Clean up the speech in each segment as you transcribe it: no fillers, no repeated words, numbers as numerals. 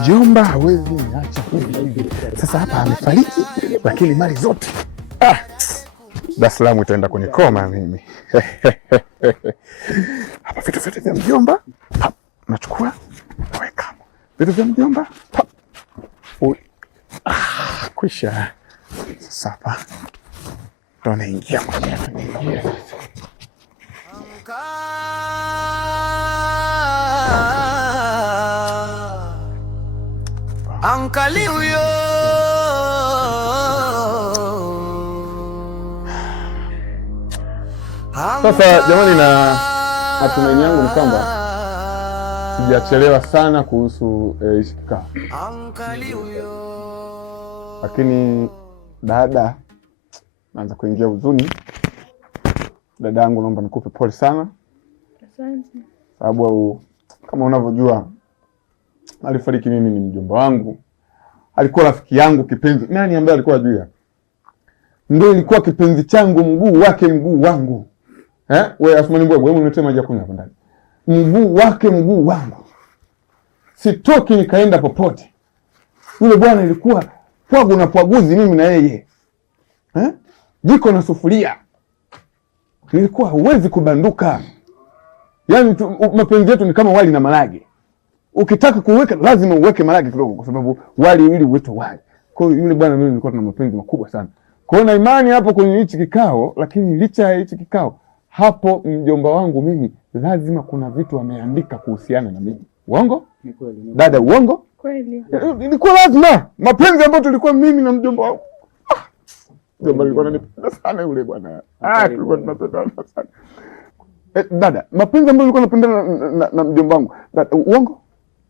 Mjomba hawezi niacha hivi. Sasa hapa amefariki, lakini mali zote Dar es Salaam itaenda kwenye koma mimi. Hapa vitu vyote vya mjomba nachukua naweka. Vitu vya mjomba kwisha. Sasa hapa ndo naingia mwenyewe. Ankali huyo sasa jamani, na matumaini yangu ni kwamba sijachelewa sana kuhusu hichi kikao. Lakini dada naanza kuingia huzuni. Dada yangu, naomba nikupe pole sana. Asante. Sababu kama unavyojua alifariki, mimi ni mjomba wangu. Alikuwa rafiki yangu kipenzi. Nani ambaye alikuwa ajua? Ndio ilikuwa kipenzi changu, mguu wake mguu wangu. Wewe Asmani Mbwebwe, wewe uniletee maji ya kunywa hapo ndani. Mguu wake mguu wangu. Sitoki nikaenda popote. Yule bwana ilikuwa pwagu na pwaguzi mimi na yeye. Jiko na sufuria. Nilikuwa huwezi kubanduka. Yaani mapenzi yetu ni kama wali na marage. Ukitaka kuweka lazima uweke marage kidogo, kwa sababu wali ili uwe wali. Kwa hiyo yule bwana mimi nilikuwa tuna mapenzi makubwa sana. Kwa hiyo na imani hapo kwenye hichi kikao, lakini licha ya hichi kikao, hapo mjomba wangu mimi lazima kuna vitu ameandika kuhusiana na mimi. Uongo? Ni kweli. Dada, uongo? Kweli. Ilikuwa lazima. Mapenzi ambayo tulikuwa mimi na mjomba wangu. Mjomba alikuwa ananipenda sana yule bwana. Tulikuwa tunapendana sana. Dada, mapenzi ambayo nilikuwa napendana na mjomba wangu. Dada, uongo?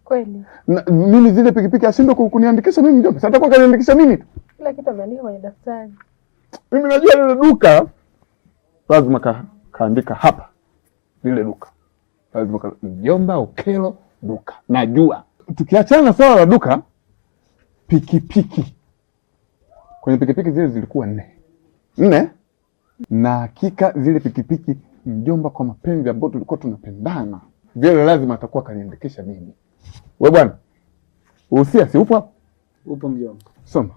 Kweli. Mimi zile pikipiki ashindwe kuniandikisha mimi mjomba. Sasa atakuwa kaniandikisha mimi tu. Kila kitu ameandika kwenye daftari. Mimi najua ile duka lazima kaandika hapa. Lile duka lazima mjomba Okelo duka. Najua. Tukiachana na swala la duka, pikipiki. Kwenye pikipiki zile zilikuwa 4. Na hakika zile pikipiki mjomba, kwa mapenzi ambayo tulikuwa tunapendana, vile lazima atakuwa kaniandikisha mimi. Wewe bwana, uhusia si upo hapo? Upo mjomba. Soma.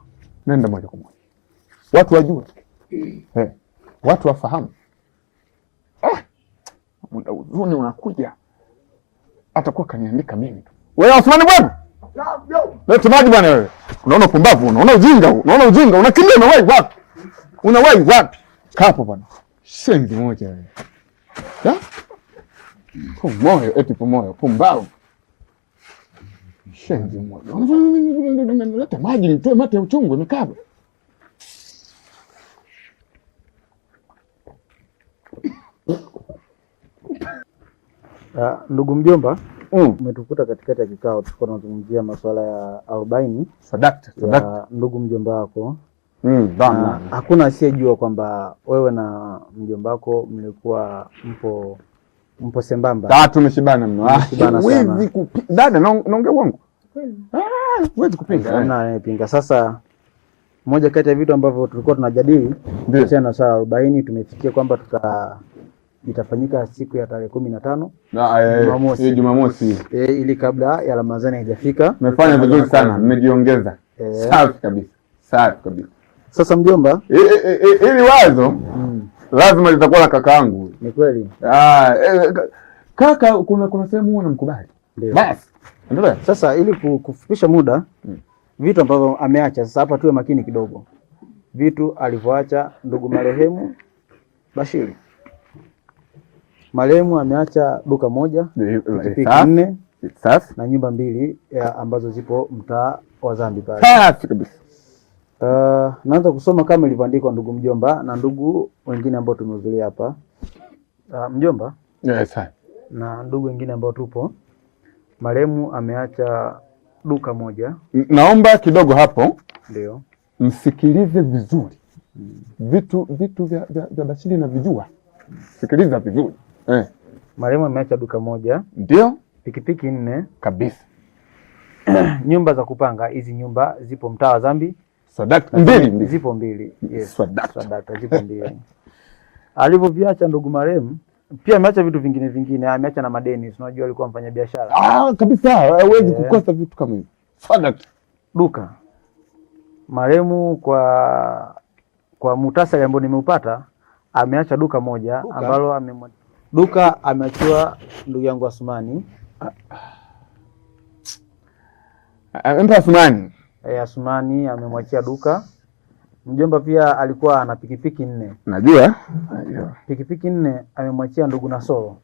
Nenda moja kwa moja. Watu wajue. Watu wafahamu. Muda uzuni unakuja. Atakuwa kaniandika mimi. Wewe Osmani bwana? Leta maji bwana wewe. Unaona pumbavu, unaona ujinga, unakimbia unawahi wapi? Unawahi wapi? Kapo bwana. Shenzi moja wewe. Moyo eti moyo, pumbavu. Shenzi moja. Leta maji nitoe mate ya uchungu nikaba. Ndugu mjomba, umetukuta katikati ya kikao, tulikuwa tunazungumzia masuala ya 40 sadaka ndugu mjomba wako. Hakuna asiyejua kwamba wewe na mjomba wako mlikuwa mpo sembamba. Tumeshibana mno. Huwezi dada, naongea uongo. Huwezi kupinga. Napinga. Sasa moja kati ya vitu ambavyo tulikuwa tunajadili kuhusiana na swala 40, tumefikia kwamba itafanyika siku ya tarehe 15 Jumamosi. Ili kabla ya Ramadhani haijafika. Mmefanya vizuri sana, mmejiongeza. Safi kabisa. Sasa mjomba, ili wazo lazima litakuwa la kakaangu. Ni kweli. Kaka kuna sehemu huwa namkubali. Basi. Endelea. Sasa ili kufupisha muda, vitu ambavyo ameacha, sasa hapa tuwe makini kidogo. Vitu alivyoacha ndugu marehemu Bashiri. Marehemu ameacha duka moja, pikipiki 4 na nyumba 2 ambazo zipo mtaa wa Zambi pale. Safi kabisa. Naanza kusoma kama ilivyoandikwa ndugu mjomba na ndugu wengine ambao tumehudhuria hapa. Mjomba? Na ndugu wengine ambao tupo. Marehemu ameacha duka moja. Naomba kidogo hapo. Ndio. Msikilize vizuri. Vitu vya Bashiri na vijua. Sikiliza vizuri. Marehemu ameacha duka moja. Ndio. Pikipiki 4 kabisa. Nyumba za kupanga, hizi nyumba zipo mtaa wa Zambi. Sadaka 2 zipo 2. Yes. Sadaka zipo 2. Alivyoviacha ndugu marehemu, pia ameacha vitu vingine, ameacha na madeni. Unajua alikuwa mfanya biashara. Kabisa, hawezi kukosa vitu kama hivi. Sadaka. Duka. Marehemu kwa muhtasari ambao nimeupata, ameacha duka moja ambalo duka ameachiwa ndugu yangu Asmani. Asmani. Asmani amemwachia duka. Mjomba pia alikuwa ana pikipiki 4. Najua. Pikipiki 4 amemwachia ndugu Nasoro.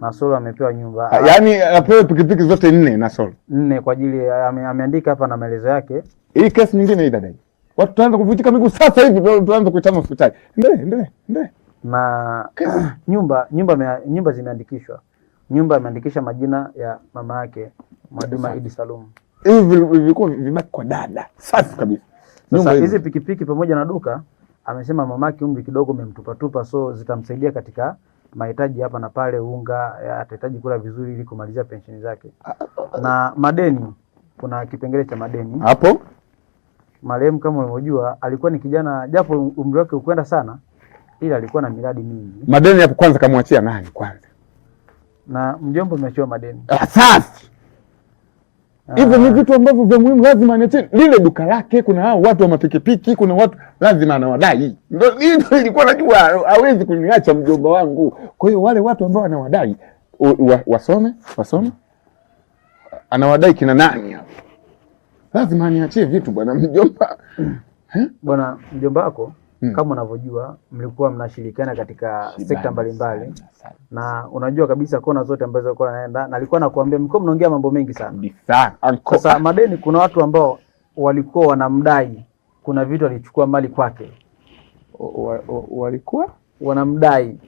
Nasoro amepewa nyumba. Yaani apewe pikipiki zote 4 Nasoro. 4 kwa ajili ameandika hapa na maelezo yake. Hii kesi nyingine hii dada. Watu tuanze kuvutika miguu sasa hivi, tuanze kuitana hospitali. Endelee. Na nyumba zimeandikishwa. Nyumba imeandikisha majina ya mama yake Mwaduma Idi Salum. Hivi vilikuwa vibaki kwa dada. Safi kabisa. Sasa hizi pikipiki pamoja na duka, amesema mamake umri kidogo umemtupa, so zitamsaidia katika mahitaji hapa na pale, unga, atahitaji kula vizuri ili kumalizia pensheni zake. Na madeni, kuna kipengele cha madeni. Hapo marehemu kama unavyojua alikuwa ni kijana, japo umri wake ukwenda sana, ila alikuwa na miradi mingi. Madeni hapo kwanza kamwachia nani kwanza? Na mjomba ameachiwa madeni. Safi. Hivyo ni vitu ambavyo vya muhimu lazima aniache. Lile duka lake, kuna hao watu wa mapikipiki, kuna watu lazima anawadai. Ndio hilo ilikuwa najua hawezi kuniacha mjomba wangu. Kwa hiyo wale watu ambao anawadai wasome. Anawadai kina nani hapo? Lazima aniachie vitu bwana mjomba. Bwana mjomba wako kama unavyojua mlikuwa mnashirikiana katika sekta mbalimbali. Na unajua kabisa kona zote ambazo alikuwa anaenda, na alikuwa anakuambia mlikuwa mnaongea mambo mengi sana. Sasa madeni, kuna watu ambao walikuwa wanamdai, kuna vitu alichukua mali kwake. Walikuwa wanamdai.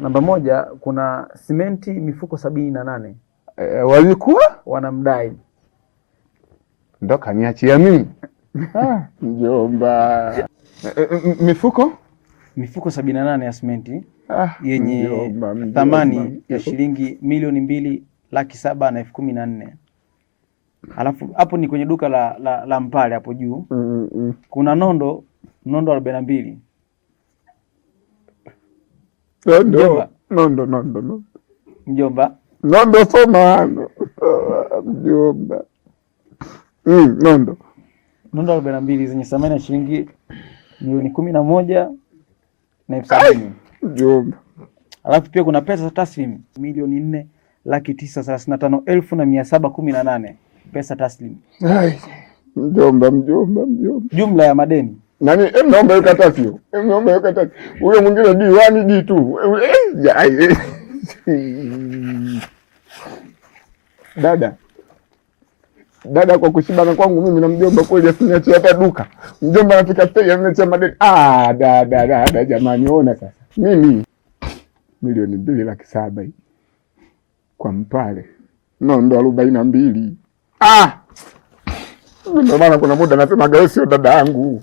Namba moja, kuna simenti mifuko 78. Walikuwa wanamdai. Ndo kaniachia mimi. Mjomba. Mifuko 78 ya simenti yenye thamani ya shilingi milioni 2,07,014. Alafu hapo ni kwenye duka la Mpale hapo juu. Kuna nondo 42. Nondo. Mjomba. Nondo soma. Mjomba. Nondo 42 zenye thamani ya shilingi milioni 11,70. Mjomba. Alafu pia kuna pesa taslim milioni 4,935,718 pesa taslim. Mjomba. Jumla ya madeni. Nani naomba ukatasi hiyo. Huyo mwingine D1 D2. Dada kwa kushibana kwangu mimi na mjomba kweli asiniachie hata duka. Mjomba anafika stage ananiachia madeni. Dada jamani, ona sasa. Mimi milioni 2,07,000 hii. Kwa Mpale. Nondo 42. Ndio maana kuna muda nasema gawe sio dada yangu.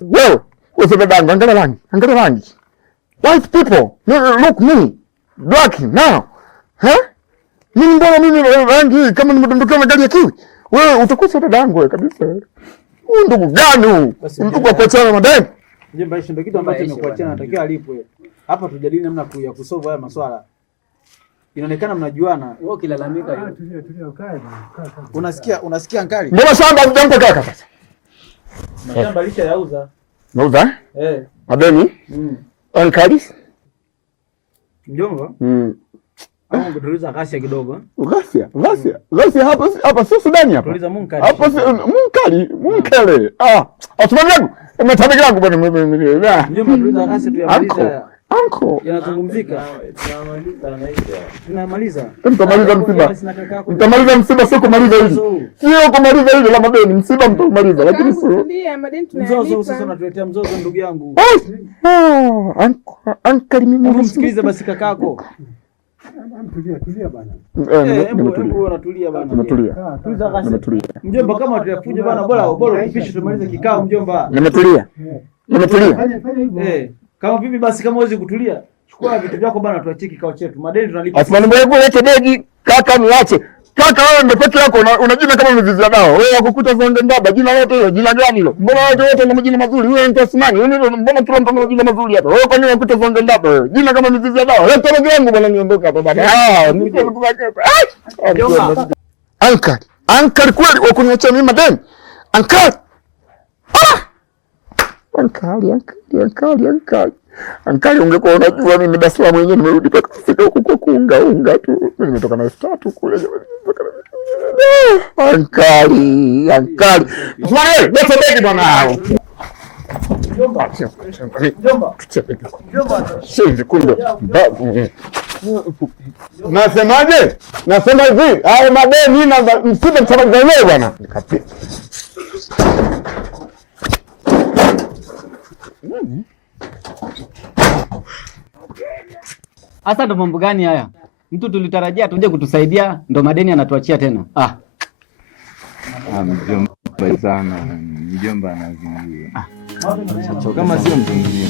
Wewe dada yangu, angalia rangi. White people, look me. Black now. Mimi mbona mimi rangi kama nimedondokewa na gari ya kiwi? Wewe utakosa dada yangu wewe kabisa. Huyu ndugu gani huyu? Mtu kwa kuachana madeni. Mjomba, hicho ndio kitu ambacho nimekuachana, natakiwa alipwe. Hapa tujadili namna ya kusolve haya maswala. Inaonekana mnajuana. Wewe ukilalamika hiyo. Unasikia ankali? Mbona shamba hujangu kaka sasa? Shamba lisha yauza. Nauza? Madeni? Ankali? Mjomba? Au ungetuliza ghasia kidogo? Ghasia hapa sio Sudani hapa. Tuliza munkari. Hapa munkari. Asumani yangu. Umetabiki yangu bwana mimi. Mjomba, tuliza ghasia tu ya maliza. Anko. Yanazungumzika. Tunamaliza. Mtamaliza msiba, sio kumaliza hili. Sio kumaliza hili la madeni, msiba mtamaliza, lakini sio. Mzozo sasa unatuletea mzozo ndugu yangu. Ankali mimi. Msikilize basi kakako. Tulia bana. Hebu unatulia bana. Nimetulia. Mjomba, kama tuyafuja bana, bora tupishe tumalize kikao mjomba. Nimetulia. Kama vipi basi, kama huwezi kutulia, chukua vitu vyako bana, tuachie kikao chetu. Madeni tunalipa. Asmani mwangu lete begi, kaka niache. Kaka wewe ndio peke yako una jina kama mizizi ya dawa. Wewe wakukuta Zonge Ndaba jina lote hilo, jina gani hilo? Mbona watu wote wana majina mazuri? Wewe ni Tasmani. Wewe mbona kila mtu ana majina mazuri hapa? Wewe kwa nini wakukuta Zonge Ndaba wewe? Jina kama mizizi ya dawa. Leta roho yangu bwana niondoke hapa bwana. Niko nakubaki hapa. Uncle kweli wakuniacha mimi madem. Uncle. Uncle ungekuwa unajua mimi Dar es Salaam mwenyewe nimerudi paka kufika huko kwa kuunga tu. Mimi nimetoka na S3 kule jamani. Uncle. Mwana, leta begi bwana. Jomba. Sisi kunde. Nasemaje? Nasema hivi, hao madeni na msibe mtabagania bwana. Asa ndo mambo gani haya? Mtu tulitarajia tuje kutusaidia ndo madeni anatuachia tena. Mjomba sana. Mjomba anazingia. Kama sio mtu mwingine.